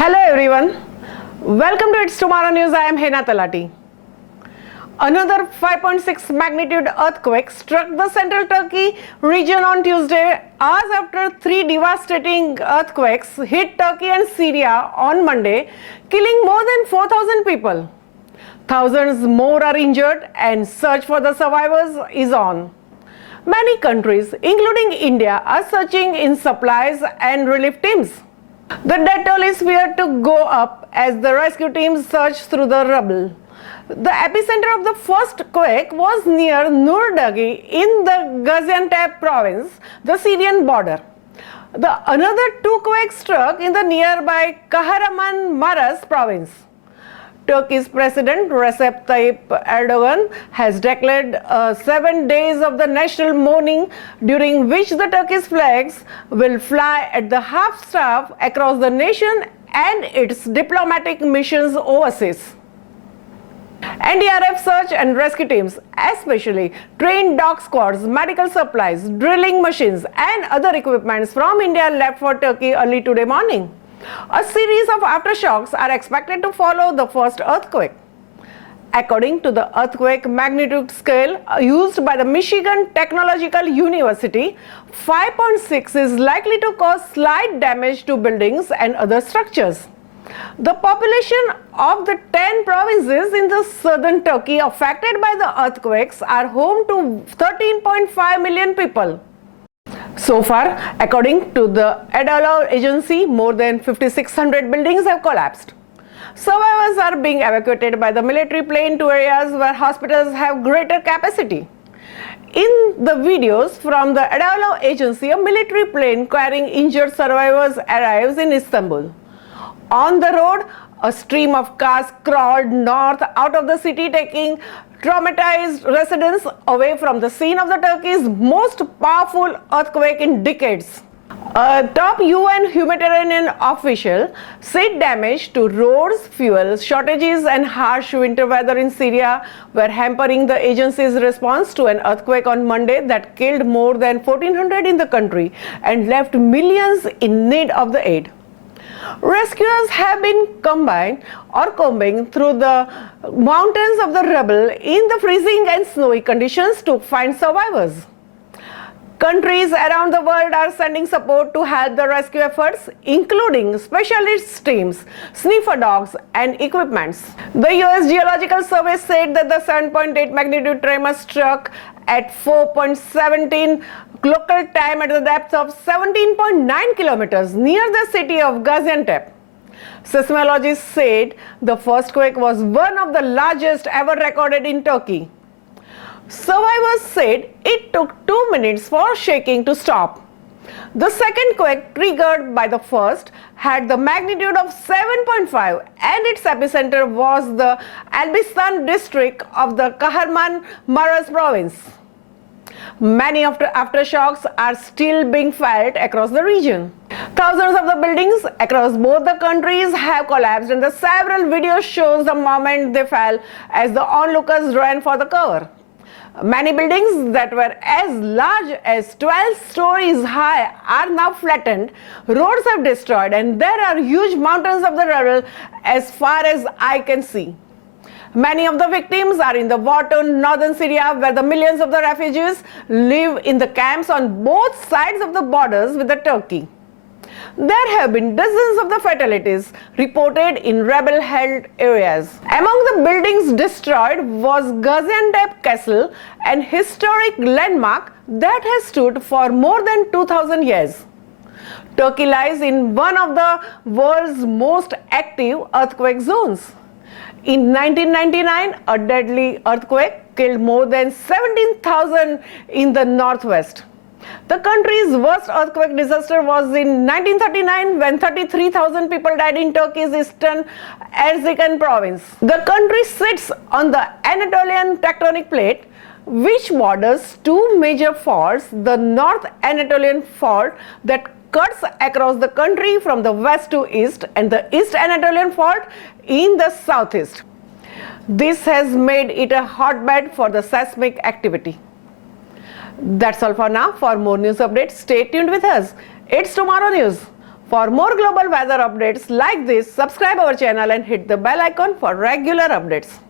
Hello everyone, welcome to It's Tomorrow News. I am Hena Talati. Another 5.6 magnitude earthquake struck the central Turkey region on Tuesday, hours after three devastating earthquakes hit Turkey and Syria on Monday, killing more than 4,000 people. Thousands more are injured and search for the survivors is on. Many countries, including India, are searching in supplies and relief teams. The death toll is feared to go up as the rescue teams search through the rubble. The epicenter of the first quake was near Nurdagi in the Gaziantep province, the Syrian border. The another two quakes struck in the nearby Kahramanmaraş province. Turkey's President Recep Tayyip Erdogan has declared 7 days of the national mourning, during which the Turkish flags will fly at the half-staff across the nation and its diplomatic missions overseas. NDRF search and rescue teams, especially trained dog squads, medical supplies, drilling machines and other equipments from India left for Turkey early today morning. A series of aftershocks are expected to follow the first earthquake. According to the earthquake magnitude scale used by the Michigan Technological University, 5.6 is likely to cause slight damage to buildings and other structures. The population of the 10 provinces in the southern Turkey affected by the earthquakes are home to 13.5 million people. So far, according to the Anadolu agency, more than 5,600 buildings have collapsed. Survivors are being evacuated by the military plane to areas where hospitals have greater capacity. In the videos from the Anadolu agency, a military plane carrying injured survivors arrives in Istanbul. On the road, a stream of cars crawled north out of the city, taking traumatized residents away from the scene of the Turkey's most powerful earthquake in decades. A top UN humanitarian official said damage to roads, fuel shortages and harsh winter weather in Syria were hampering the agency's response to an earthquake on Monday that killed more than 1,400 in the country and left millions in need of the aid. Rescuers have been combing through the mountains of the rubble in the freezing and snowy conditions to find survivors. Countries around the world are sending support to help the rescue efforts, including specialist teams, sniffer dogs, and equipments. The US Geological Survey said that the 7.8 magnitude tremor struck at 4.17 local time at the depth of 17.9 kilometers near the city of Gaziantep. Seismologists said the first quake was one of the largest ever recorded in Turkey. Survivors said it took 2 minutes for shaking to stop. The second quake, triggered by the first, had the magnitude of 7.5 and its epicenter was the Elbistan district of the Kahramanmaraş province. Many aftershocks are still being felt across the region. Thousands of the buildings across both the countries have collapsed, and the several videos shows the moment they fell as the onlookers ran for the cover. Many buildings that were as large as 12 stories high are now flattened, roads have destroyed, and there are huge mountains of the rubble as far as eye can see. Many of the victims are in the war-torn northern Syria, where the millions of the refugees live in the camps on both sides of the borders with the Turkey. There have been dozens of the fatalities reported in rebel-held areas. Among the buildings destroyed was Gaziantep Castle, an historic landmark that has stood for more than 2,000 years. Turkey lies in one of the world's most active earthquake zones. In 1999, a deadly earthquake killed more than 17,000 in the northwest. The country's worst earthquake disaster was in 1939, when 33,000 people died in Turkey's eastern Erzincan province. The country sits on the Anatolian tectonic plate, which borders two major faults: the North Anatolian Fault that cuts across the country from the west to east, and the East Anatolian Fault in the southeast. This has made it a hotbed for the seismic activity. That's all for now. For more news updates, stay tuned with us. It's Tomorrow News. For more global weather updates like this, subscribe our channel and hit the bell icon for regular updates.